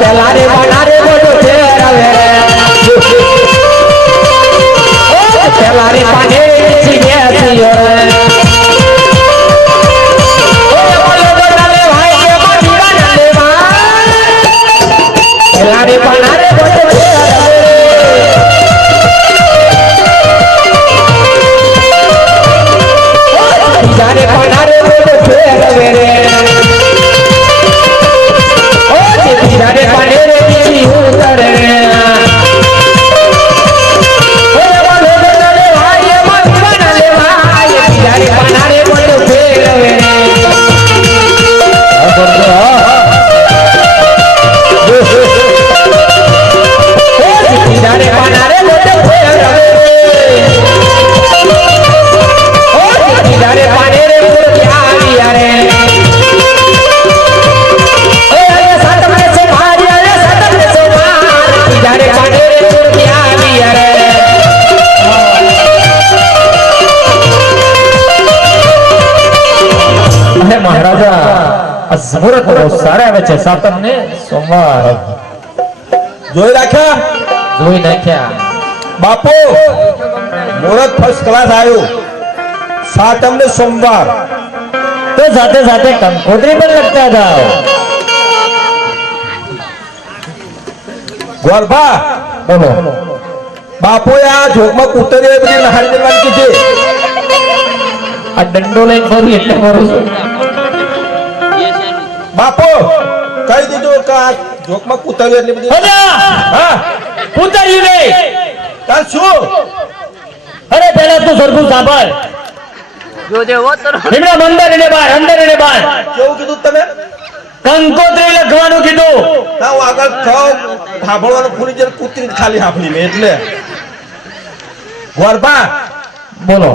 પેલા રે પાના રે ગોટે ફેરવે રે. પેલા રે પાને ચીને ચીયો રે. પેલા રે પાના રે ગોટે ફેરવે રે. જારે પાનારે બોલો ફેરવે રે. ઓ ચેતી જારે પાનેરે બીજી ઉતરે રે. ઓ બોલો દલે ભાઈ એમાં દીવાના લે ભાઈ. જારે પાનારે બોલો ફેરવે રે. ઓ ચેતી જારે પાનારે બોલો ફેરવે રે. જારે પાનેરે બોલી આવી રે. ઓય સાતમ ને છે મારી અરે સાતમ ને છે મારી. જારે પાનેરે બોલી આવી રે. અરે મહારાજા આ મુહૂર્ત બહુ સારા આવે છે. સાતમ ને સોમવાર જોઈ રાખ્યા જોઈ નાખ્યા. બાપુ. મુહૂર્ત ફર્સ્ટ ક્લાસ આવ્યું. સાતમ ને સોમવાર. તો સાથે સાથે કંકોત્રી પણ લખતા જાઓ. ગોરભા બોલો બાપુએ આ જોગમાં કૂતરી એ બધી નહાડી દેવાની કીધી. આ દંડો લઈને ફરું એટલે ફરું છું. બાપુ કહી દીધું તો આ જોકમાં કૂતર્યું એટલી બધી અલ્યા હા ઉતાર્યું નહીં. તાર શું અરે પહેલા તું સરખું સાંભળ. એમના અંદર એને બહાર કેવું કીધું તમે કંકોત્રી લખવાનું કીધું. ના હું આગળ જાઉં સાંભળવાનું પૂરી જઈને કૂતરી જ ખાલી સાંભળી મેં એટલે ગોરબા બોલો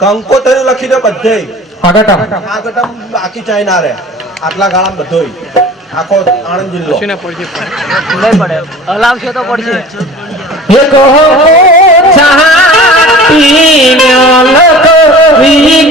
કંકોતરી લખી દો બધે આગળ આગળ બાકી ચાઈ ના રે આટલા ગાળા બધોય આખો આણંદ જિલ્લો એક હો છાતી લખવી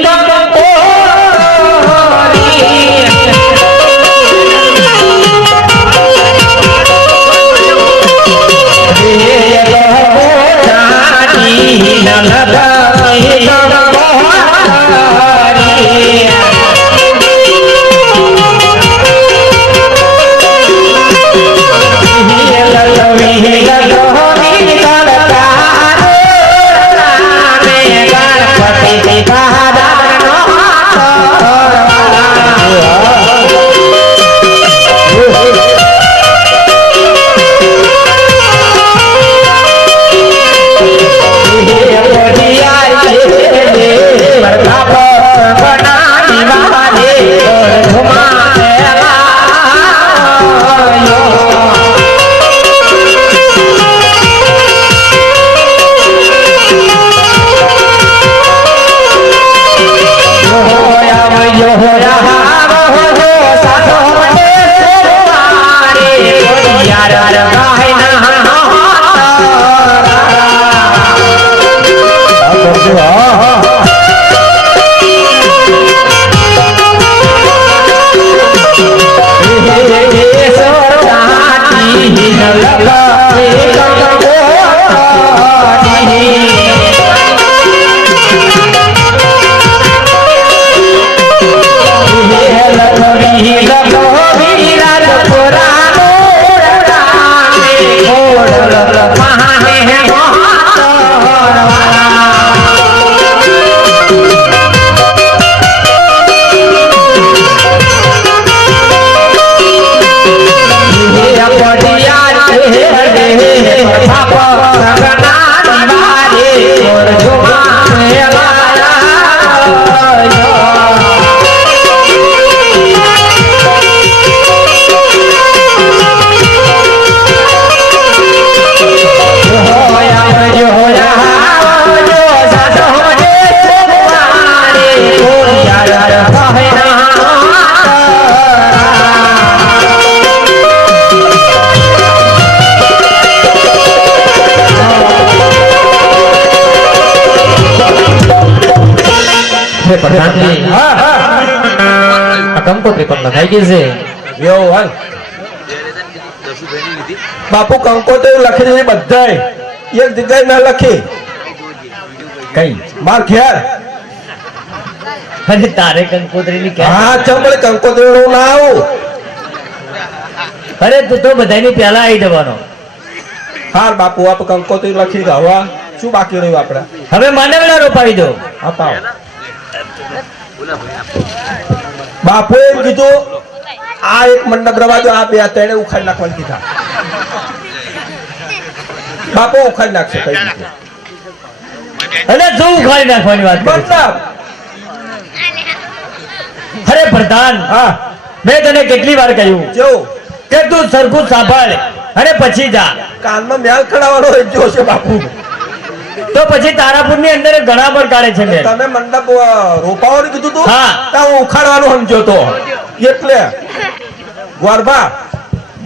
કંકોત્રી પણ લખાઈ ગઈ છે એવું હાલ બાપુ કંકોતરી લખી દીધી બધાય એક જગ્યાએ ના લખી કઈ માર ઘેર અરે તારે કંકોત્રી ની હા ચંબળ કંકોતરી નું ના આવું અરે તું તો બધાની પહેલા આવી જવાનો. હાર બાપુ આપ કંકોત્રી લખી હવા શું બાકી રહ્યું આપડે હવે મને વેલા રોપાવી દો. અપાવ બાપુ એમ કીધું આ એક મંડપ રવાજો આ બે તેને ઉખાડી નાખવાનું કીધા બાપુ ઉખાડી નાખશે કઈ રીતે અને શું ઉખાડી નાખવાની વાત કરે છે? મંડપ અરે પ્રધાન હા મેં તને કેટલી વાર કહ્યું જેવું કે તું સરખું સાંભળ અને પછી જા. કાનમાં મેલ ખડાવવાનો હોય જોશે બાપુ તો પછી તારાપુર ની અંદર ઘણા પર કાઢે છે મેં. તમે મંડપ રોપાવાનું કીધું તું હા. ત્યાં હું ઉખાડવાનું સમજ્યો તો એટલે ગોરબા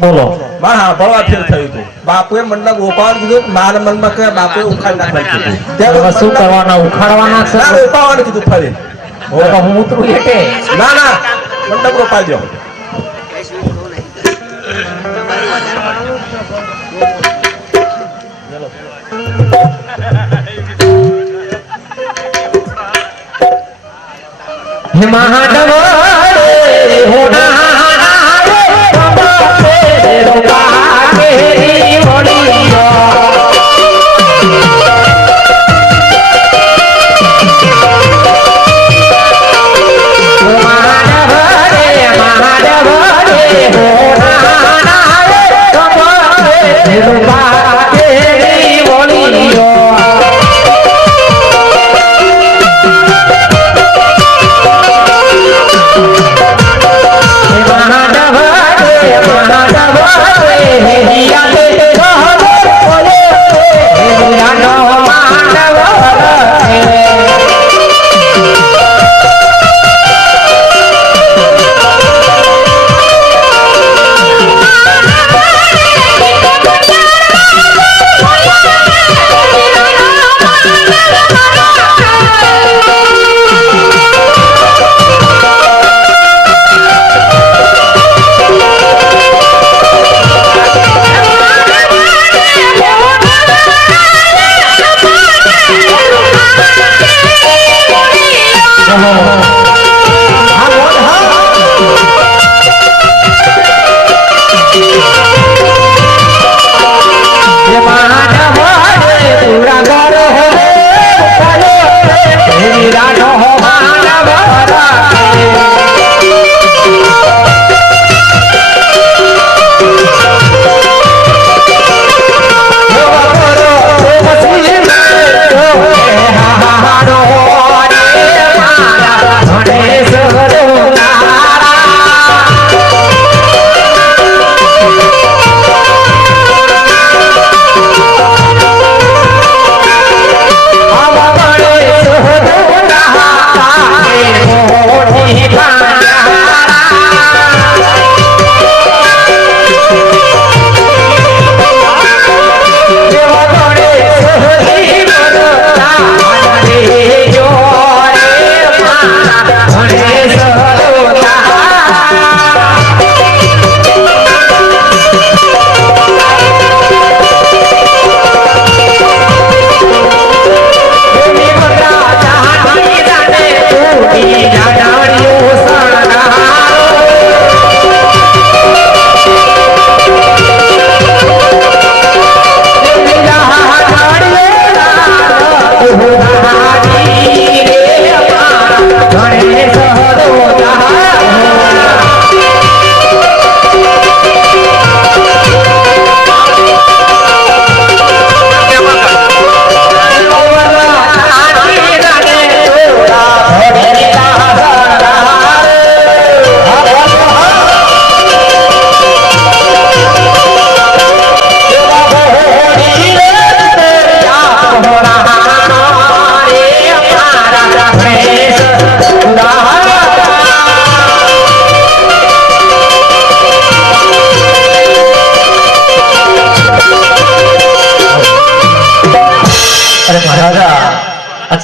બોલો માં હા ભળવા ફેર થયું હતું બાપુએ મંડપ રોપાવાનું કીધું મારા મનમાં કે બાપુએ ઉખાડી નાખવાનું કીધું હવે શું કરવાના ઉખાડવાના છે ના રોપાવાનું કીધું ફરી હવે તો હું ઉતરું એટલે ના ના મંડપ રોપાઈ દો મહાદેવ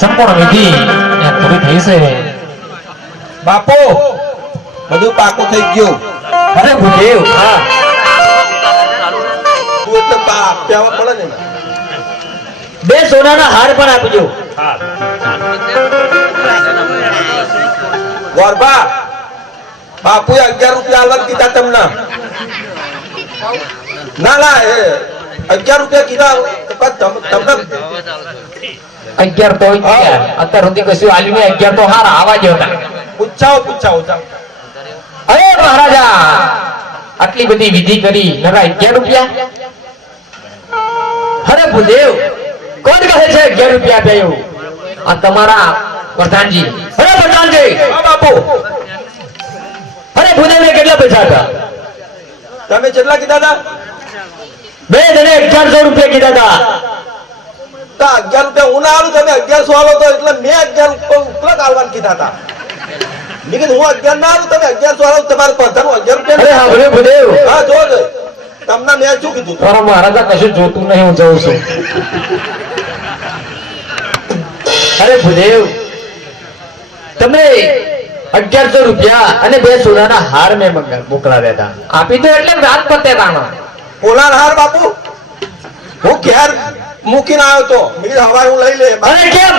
સંપૂર્ણ વિધિ અહીંયા પૂરી થઈ છે. બાપુ બધું પાકું થઈ ગયું. અરે ભૂદેવ હા તું એટલે પ્યાવા પડે ને. 2 સોનાના હાર પણ આપજો. ગોરબા બાપુએ 11 રૂપિયા આલવા કીધા તમને. ના ના એ 11 રૂપિયા કીધા તમને 11 તો અત્યાર સુધી કશું આલ્યું નહીં. 11 તો હારા આવા જ હતા. પૂછાવો અરે મહારાજા આટલી બધી વિધિ કરી નરા 11 રૂપિયા. અરે ભૂદેવ કોણ કહે છે 11 રૂપિયા આપ્યા એવું? આ તમારા પ્રધાનજી. અરે પ્રધાનજી હા બાપુ અરે ભૂદેવને કેટલા પૈસા હતા? તમે કેટલા કીધા હતા? 2 જણે 1100 રૂપિયા કીધા હતા. તો 11 રૂપિયા હું ના આલું, તમે 1100 આલો તો એટલે મેં 11 રૂપિયા આલવાનું કીધા હતા. મેં કીધું હું 11 ના આલું, તમે 1100 આલો, તમારે પ્રધાન 11 અરે રૂપિયા. હા ભલે ભૂદેવ હા જો તમને મેં શું કીધું? મારા મહારાજા કશું જોતું નહીં, હું જઉં છું. અરે ભૂદેવ તમે 1100 રૂપિયા અને 2 સોનાના હાર મેં મોકલાવ્યા હતા. આપી દો એટલે રાત પતે તાનો. પોલાર હાર બાપુ હું ઘેર મૂકીને આવ્યો તો. મેં કીધું હવારે હું લઈ લે. અરે કેમ?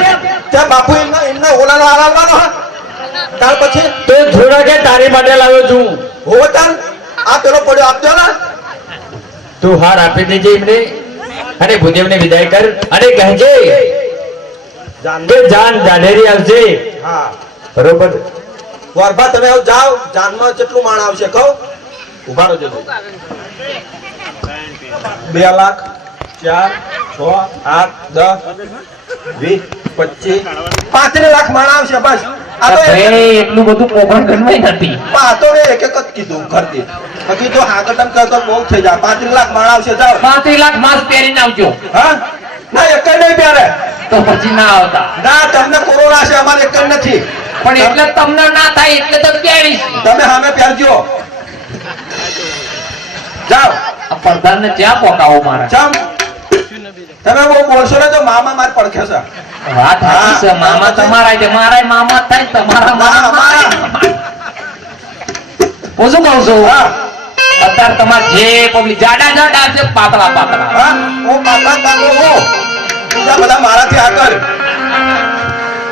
ત્યાં બાપુ એમને ઓલાનો હાર આલવાનો હા. ત્યાર પછી તો થોડા કે તારી માટે લાવ્યો છું. હોવે તાર આ પેલો પડ્યો આપજો ને. તું હાર આપી દેજે એમને અને ભૂદેવને વિદાય કર અને કહેજે કે જાન જાડેરી આવશે. હા બરોબર? ગોરબા તમે હવે જાઓ. જાનમાં કેટલું માણ આવશે કહો? ઉભા રહેજો. 2 લાખ 4 6 8 10 20 25 35 લાખ માણ આવશે બસ. આ તો એટલું બધું પોગણ ગણવાય નથી. આ તો મેં એક જ કીધું ઘરથી. બાકી તો હાકટમ કરતો બહુ થઈ જાય. 35 લાખ માણ આવશે જાઓ. 35 લાખ માસ પહેરીને આવજો હા ના એક જ નહીં પહેરે. તો પછી ના આવતા. ના તમને કોરોના છે, અમારે એક જ નથી. પણ એટલે તમને ના થાય એટલે તો પહેરીશ. તમે સામે પહેરજો. જાઓ આ પ્રધાનને ચા પોકાવો મારા. જાઓ. તમે બહુ બોલશો ને તો મામા માર પડખે છે. વાત સાચી છે. મામા તમારા છે, મારા મામા થાય, તમારા મામા. મામા. હું શું કહું છું? હા અત્યારે તમારે જે પબ્લિક જાડા જાડા છે, પાતળા પાતળા. હા હું પાછા તાકો હું. બીજા બધા મારાથી આગળ.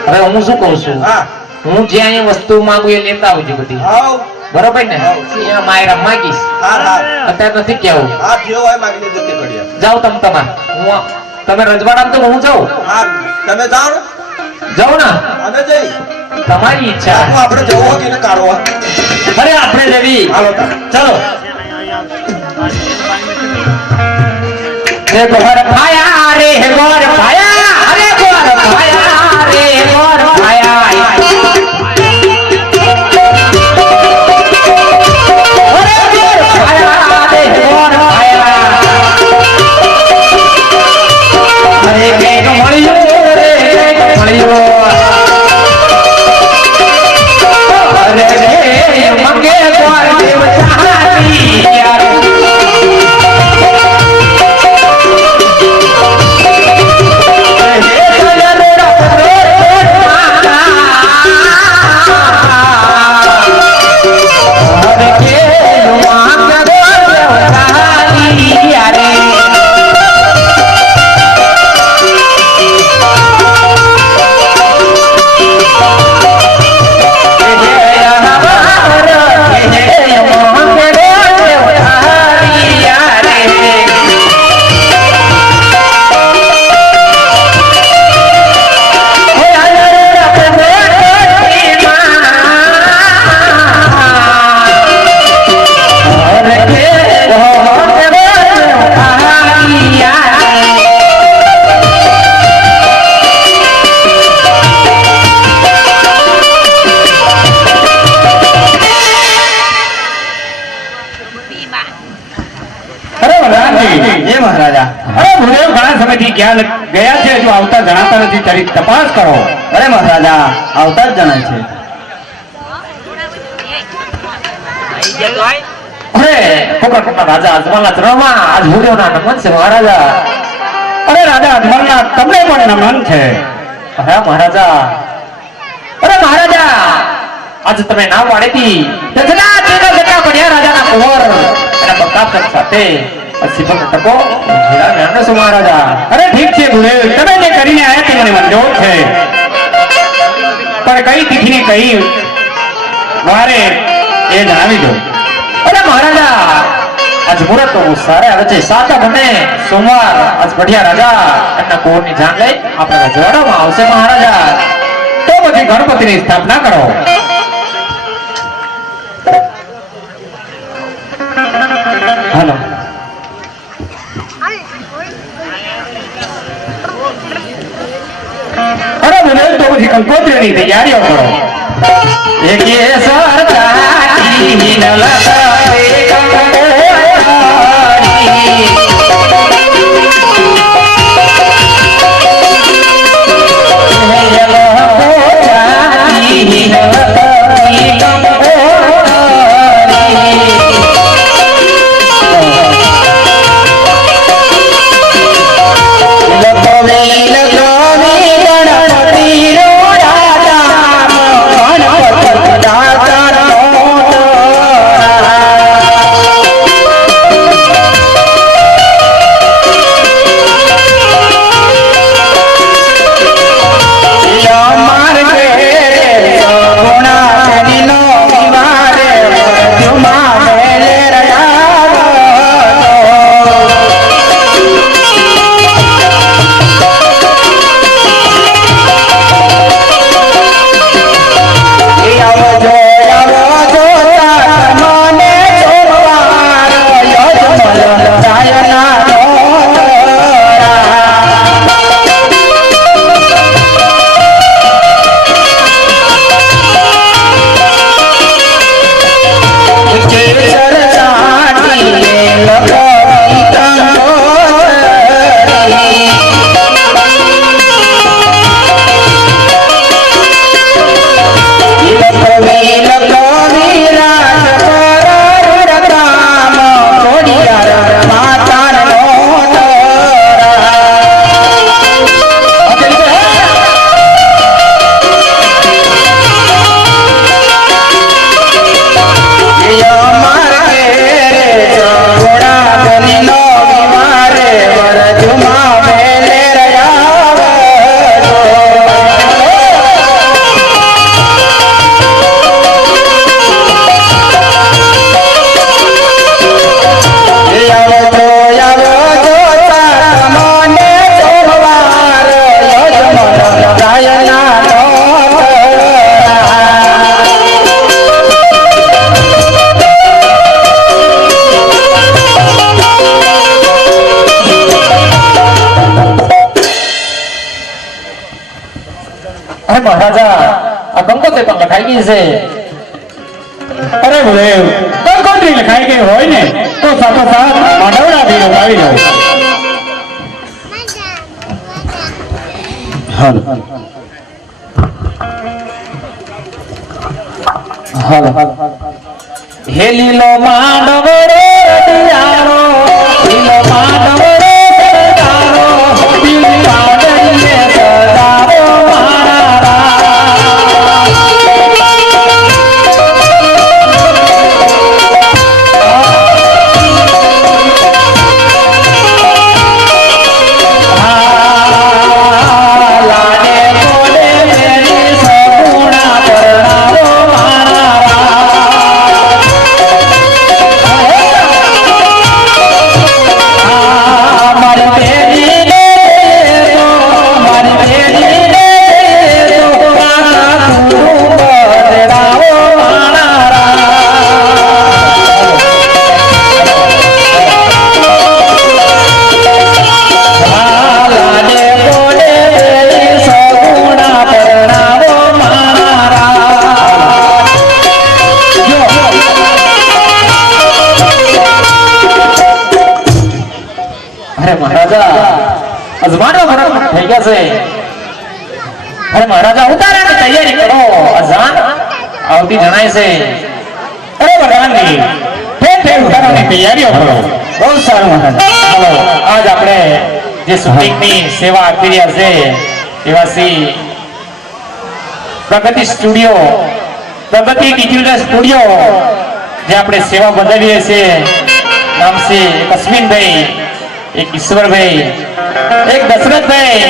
હવે હું શું કહું છું? હા હું જે અહીંયા વસ્તુ માંગુ એ લેતા આવજો બધી. આવ બરોબર ને? હાવ. અહીંયા માયરા માંગીશ. હા હા અત્યારે નથી કેવું. હા જે હોય માગી લેજો તે ઘડિયા. જાઓ તમારે. તમે રજવાડામાં તો હું જાઉં. હા તમે જાઓ ને. જાઉં ને? અમે જઈ તમારી ઈચ્છા. તો આપણે જવું હોય કે કાઢવો. અરે આપણે જવી. હાલો તાર. ચાલો. રે ગોર ભાયા રે ગોર ભાયા રે ગોર ભાયા રે ગોર ભાયા. અરે ગોર ભાયા રે ગોર ભાયા. અરે કેક મળ્યો રે કેક મળ્યો. અરે રે મંગે ગોર દેવ ચાહતી યાર. એ મહારાજા અરે ભૂદેવ ઘણા સમયથી ક્યાં ગયા છે, જો આવતા જણાતા નથી. તારી તપાસ કરો. અરે મહારાજા આવતા જ જણાય છે. અરે ખોખા ખોખા રાજા અજમલના ચરણમાં આજ ભૂદેવના નમન છે મહારાજા. અરે રાજા અજમલના તમને પણ નમન છે. હા મહારાજા, અરે મહારાજા, આજે તમે નામ વાળી હતી દસના તેના બેટા પડ્યા રાજાના કુંવર અને બકાત સાથે સિપક ટકો જીરા મેણો છો મહારાજા. અરે ઠીક છે ગુરુદેવ, તમે જે કરીને આયા તે મને મંજૂર છે, પણ કઈ તિથિની કઈ વારે એ જણાવી દો. અરે મહારાજા, આજ મુહૂર્ત તો સારા આવે છે, સાતા બને સોમવાર, આજ બઢિયા રાજા એમના કુંવરની જાન લઈ આપણા રજવાડામાં આવશે મહારાજા. તો પછી ગણપતિની સ્થાપના કરો. હાલો. અરે બોલે તો પછી કંકોત્રીની તૈયારીઓ કરો. એક સરકારી નલતારે કંકોત્રી મહારાજા, આ કંકોત્રી પણ લખાઈ ગઈ છે. અરે ગુરુદેવ, કંકોત્રી લખાઈ ગઈ હોય ને તો સાથોસાથ માંડવડા બી રોકાવી લો. હાલો હે લીલો માંડવડો દિયારો, લીલો માંડવડો દિયારો, દિલ પાડલે સદારો મારા. અજમાનો ફરક થઈ ગયા છે. અરે મહારાજા, ઉતારાની તૈયારી કરો, અજાન આવતી જણાય છે. અરે ભગવાનજી, ઠેર ઉતારાની તૈયારીઓ કરો. બહુ સારું મહારાજા. ચાલો આજ આપણે જે શૂટિંગની સેવા આપી રહ્યા છે એવા શ્રી પ્રગતિ સ્ટુડિયો, પ્રગતિ ડિજિટલ સ્ટુડિયો જે આપણે સેવા બદલીએ છીએ, નામ છે એક અશ્વિનભાઈ, એક ઈશ્વરભાઈ, એક દશરથભાઈ,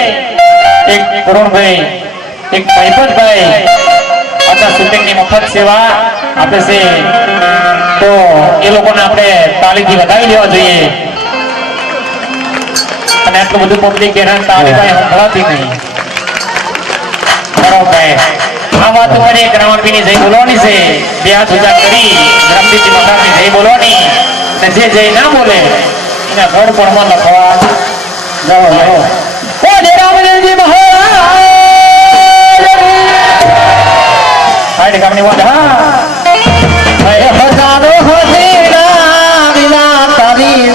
એક કરુણભાઈ, એક મહિપતભાઈ આટલા શૂટિંગની મફત સેવા આપે છે. તો એ લોકોને આપણે તાળીથી વધાવી લેવા જોઈએ. અને આટલું બધું પબ્લિક હેરાન તાળી ભાઈ સંભળાતી નહીં. બરોબર, આ વાત તમારી એક રાવણબીની જય બોલવાની છે. બે હાથ ઊંચા કરી રામદેવજી મહારાજની જય બોલવાની, અને જે જય ના બોલે એના ઘર પણ લખવા જાઓ જાઓ. ઓ જય રામદેવજી મહારાજ હાય ગામની વાત. હા હજારો હોજીરા વિના તારી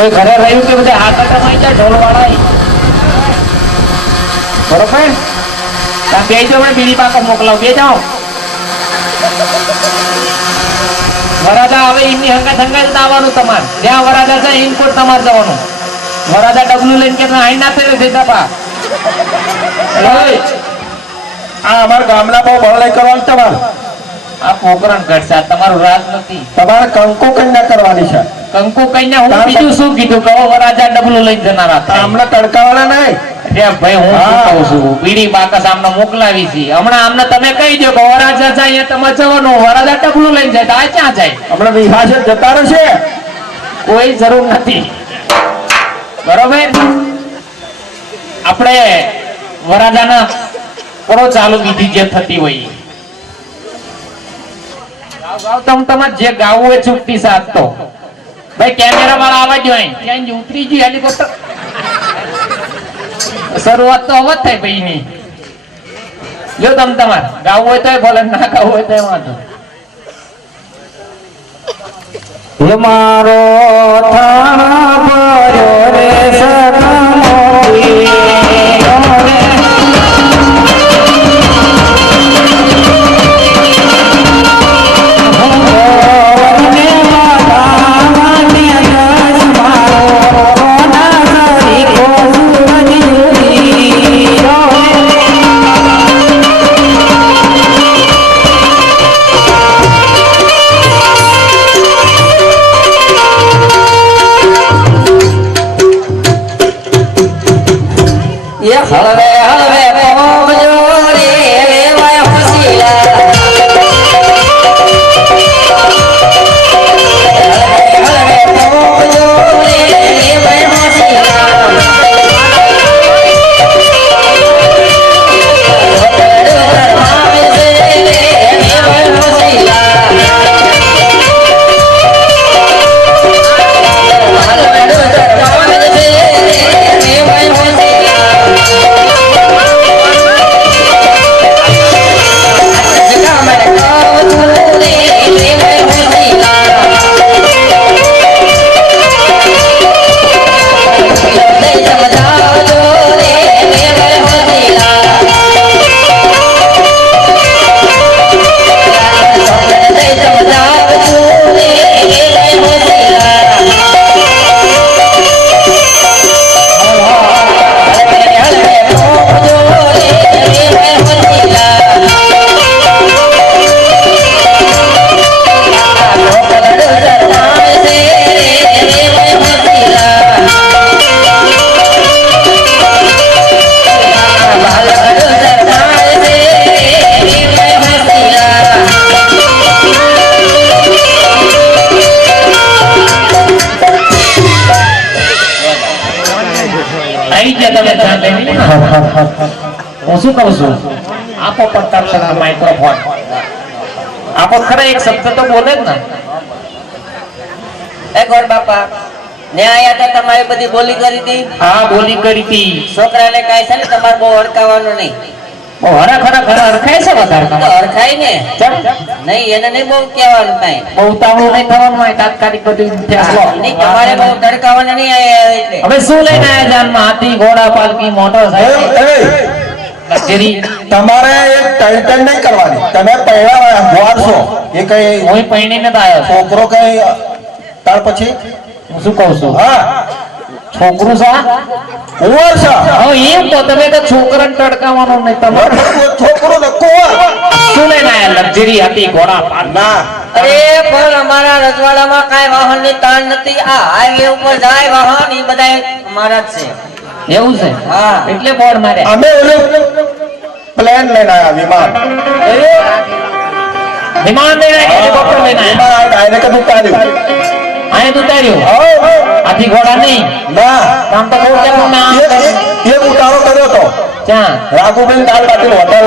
કોઈ ઘરે રહ્યું કે બધા હાથ કમાઈ જાય ઢોલ વાળા બરોબર. બે જો બીડી પાકો મોકલાવ બે જાઓ. વરાદા હવે એમની હંગાત હંગાત આવવાનું તમારે. જ્યાં વરાદા છે ઇનકોટ તમારે જવાનું. વરાદા ડબલું લઈને કે આઈ ના થયું છે દપા. આ અમારા ગામના બહુ બળાઈ કરવાનું તમારે. આ પોકરણ ઘટશે, તમારું રાજ નથી. તમારે કંકુ કન્યા કરવાની છે. કંકુ કન્યા હું બીજું શું કીધું કે વરાજા ડબલું લઈને જનારા હતા. આમને તડકાવાળા નહીં. ભાઈ હું શું કહું છું, બીડી બાકસ આમને મોકલાવી છે. હમણાં આમને તમે કહી દો કે વરાજા જાય અહીંયા તમારે જવાનું, વરાજા ડબલું લઈને જાય તો આ ક્યાં જાય? હમણાં વિહાશે જતા રહેશે. કોઈ જરૂર નથી. બરોબર. આપણે વરાજાના કરો ચાલુ વિધિ જે થતી હોય તમારે જે ગાવું હોય ચૂકતી સાથ તો ભાઈ કેમેરા વાળા આવવા જોઈએ. ત્યાં ઉતરી ગયું હેલિકોપ્ટર. શરૂઆત તો અવત થાય ભાઈ ની. જો તમે તમારે ગાવું હોય તો ભલે, ના ગાવું હોય તો વાંધો. હે મારો થાણા ભર્યો રે સખમોરી હળવે હળવે પહોંચજો રે વેવાય હોશિયાર. હળવે હળવે પહોંચજો રે વેવાય હોશિયાર. આવે છે રે વેવાય હોશિયાર. હળવે હળવે પહોંચજે રે વેવાય હોશિયાર. આવી ગયા તમે ધ્યાન લઈને. હું શું કહું છું આપો પટ્ટા માઇક્રોફોન આપો ખરા એક શબ્દ તો બોલે જ ને. એ ગોર બાપા ને આયા તા તમારી બધી બોલી કરી હતી. હા બોલી કરી હતી. છોકરાને કાંઈ છે ને તમારે બહુ હડકાવાનું નહીં. બહુ હરખાય છે વધારે તો તમારે. હડકાય ને ચમ. નહીં, એને નહીં બહુ કહેવાનું કાંઈ. બહુ ઉતાવળું નહીં થવાનું હોય તાત્કાલિક બધું ફેસલો. નહીં, તમારે બહુ ધડકાવાનું નહીં આયા એટલે. હવે શું લઈને આયા જાનમાં? હાથી ઘોડા પાલકી મોટરસાઇકલ લક્ઝરી. તમારે એક ટેન્શન નહીં કરવાની. તમે પહેલા વારસો એ કઈ હું પૈણીને જ આવ્યો છું. છોકરો કઈ ત્યાર પછી હું શું કહું છું હા છોકરું સા કુંવર હવે એમ તો તમે તો છોકરાને તડકાવાનું નહીં. તમારે છોકરો ને કુંવર શું લઈને આયા? લક્ઝરી હતી ઘોડા પાલકી. ના અરે પણ અમારા રજવાડામાં કાંઈ વાહનની તાણ નથી. આ હાઈવે ઉપર જાય વાહન એ બધા અમારા જ છે. એવું છે? હા. એટલે બોર્ડ મારે. અમે ઓલું પ્લેન લઈને આવ્યા વિમાન વિમાન લઈને આયા, હેલિકોપ્ટર લઈને આયા. વિમાન ડાયરેક્ટ ઉતાર્યું આયા તો ઉતાર્યું. હાથી ઘોડા નહીં. ના આમ તો બહુ કેમ ના એક ઉતારો કર્યો તો ક્યાં? રાઘુબેન દાલ પાટીલ હોટલ